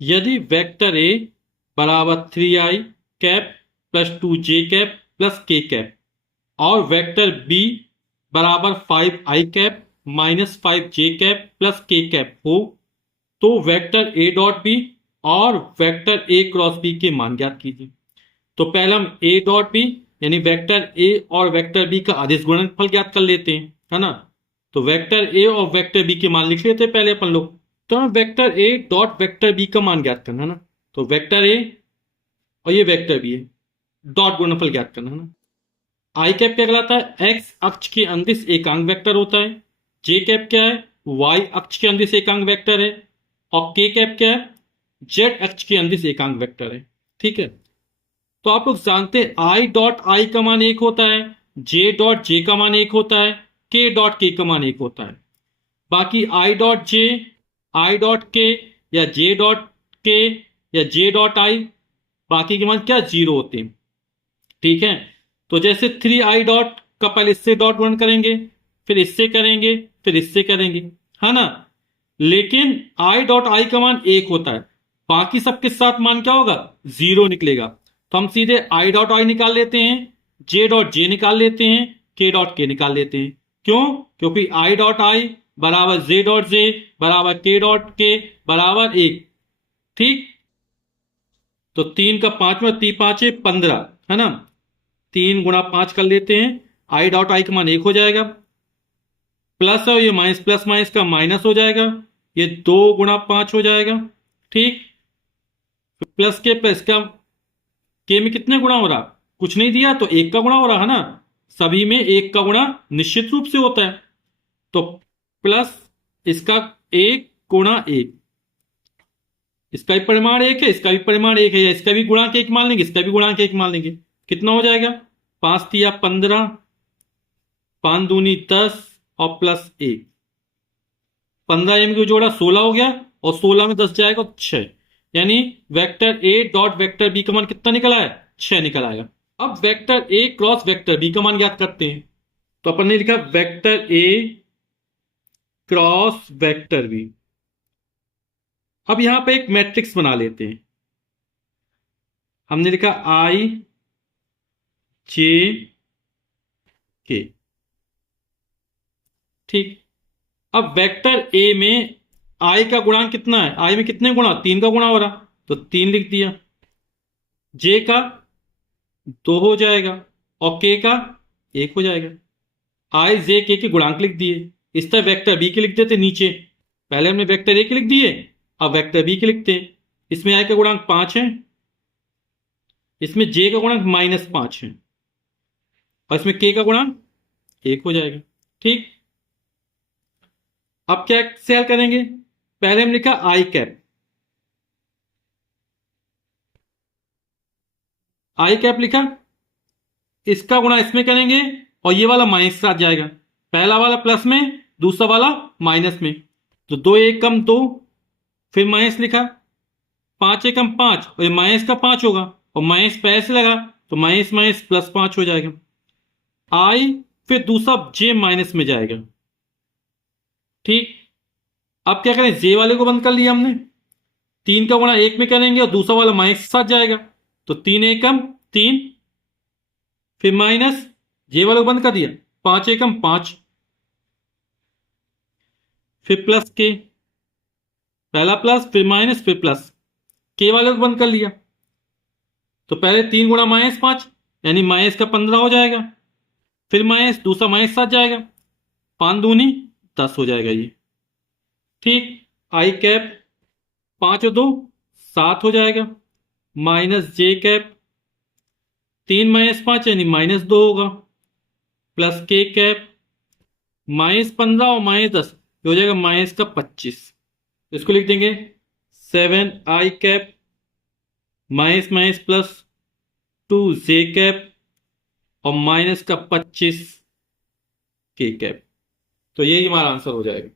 यदि vector A बराबर 3i cap plus 2j cap plus k cap और vector B बराबर 5i cap minus 5j cap plus k cap हो, तो vector A dot B और vector A cross B के मान ज्ञात कीजिए। तो पहले हम ए डॉट बी यानी वेक्टर ए और वेक्टर बी का अदिश गुणनफल ज्ञात कर लेते हैं, है ना। तो वेक्टर ए और वेक्टर बी के मान लिख लेते हैं पहले अपन लोग। तो हमें vector A dot vector B का मान ज्ञात करना है ना। तो वेक्टर ए और ये वेक्टर बी है, डॉट गुणनफल ज्ञात करना है ना। आई कैप क्या कहलाता है? एक्स अक्ष के अंदिश एकांक वेक्टर होता है। जे कैप क्या है? वाई अक्ष के अंदिश एकांक वेक्टर है। और के कैप क्या है? जेड अक्ष के अंदिश एकांक वेक्टर है। ठीक है। तो आप लोग जानते हैं आई डॉट आई का मान एक होता है, जे डॉट जे का मान एक होता है, के डॉट के का मान एक होता है। बाकी I dot J, I dot के, या जे डॉट के, या जे डॉट आई, बाकी के मान क्या? जीरो होते हैं। ठीक है। तो जैसे 3i डॉट का पहले इससे डॉट गुणन करेंगे, फिर इससे करेंगे, फिर इससे करेंगे, है ना। लेकिन i डॉट आई का मान एक होता है, बाकी सबके साथ मान क्या होगा? जीरो निकलेगा। तो हम सीधे i डॉट आई निकाल लेते हैं, j डॉट जे निकाल लेते हैं, k डॉट के निकाल लेते हैं। क्यों? क्योंकि i डॉट आई बराबर j डॉट जे बराबर k डॉट के बराबर एक। ठीक। तो 3 का 5वां, 3 5 15, है ना। 3 × 5 कर लेते हैं, आई डॉट आई का मान एक हो जाएगा, प्लस और ये माइनस, प्लस माइनस का माइनस हो जाएगा, ये 2 × 5 हो जाएगा। ठीक। प्लस के प्लस का के में कितने गुणा हो रहा? कुछ नहीं दिया तो एक का गुणा हो रहा, है ना। सभी में एक का गुणा निश्चित रूप से होता है। तो प्लस इसका 1 × 1, इसका भी परिमाण एक है, इसका भी परिमाण एक है, या इसका भी गुणांक एक मान लेंगे, इसका भी गुणांक एक मान लेंगे। कितना हो जाएगा? 5 × 3 = 15, 5 × 2 = 10 और प्लस 1, 15 एम को जोड़ा 16 हो गया, और 16 में 10 जाएगा तो 6। यानी vector A dot vector B का मान कितना निकला है? 6 निकल आएगा। अब vector A cross vector B का मान ज्ञात करते हैं। तो अपन ने लिखा vector A cross vector B. अब यहां पे एक मैट्रिक्स बना लेते हैं। हमने लिखा आई जे के। ठीक। अब वेक्टर ए में आई का गुणांक कितना है? आई में कितने गुणा? 3 का गुणा हो रहा, तो 3 लिख दिया। जे का 2 हो जाएगा, और के का 1 हो जाएगा। आई जे के गुणांक लिख दिए। इस तरह वेक्टर बी के लिख देते नीचे। पहले हमने वेक्टर ए के लिख दिए, अब वेक्टर बी के लिखते हैं। इसमें आई का गुणांक 5 है, इसमें जे का गुणांक -5 है, और इसमें के का गुणांक 1 हो जाएगा। ठीक। अब क्या से हल करेंगे? पहले हम लिखा आई कैप, आई कैप लिखा, इसका गुणा इसमें करेंगे, और ये वाला माइनस साथ जाएगा। पहला वाला प्लस में, दूसरा वाला माइनस में। तो 2 × 1 = 2, फिर माइनस लिखा, 5 × 1 = 5, और ये माइनस का 5 होगा, और माइनस पैर से लगा, तो माइनस माइनस +5 हो जाएगा। आई, फिर दूसरा जे माइनस में जाएगा। ठीक। अब क्या करें? जे वाले को बंद कर लिया हमने, 3 का गुणा 1 में करेंगे, और दूसरा वाला माइनस के साथ जाएगा, तो 3 एकम 3, फिर माइनस, जे वाले को बंद कर दिया, 5 एकम 5, फिर प्लस के, पहला प्लस, फिर माइनस, फिर प्लस, के वाले को बंद कर लिया। तो पहले 3 × -5 यानी माइनस का 15 हो जाएगा, फिर माइनस, दूसरा माइनस साथ जाएगा, 5 दूनी 10 हो जाएगा ये। ठीक। आई कैप 5 और 2 7 हो जाएगा, माइनस जे कैप 3 - 5 यानी -2 होगा, प्लस के कैप -15 और -10 हो जाएगा -25। इसको लिख देंगे 7i कैप माइनस माइनस +2 जे कैप और -25 के कैप। तो यही हमारा आंसर हो जाएगा।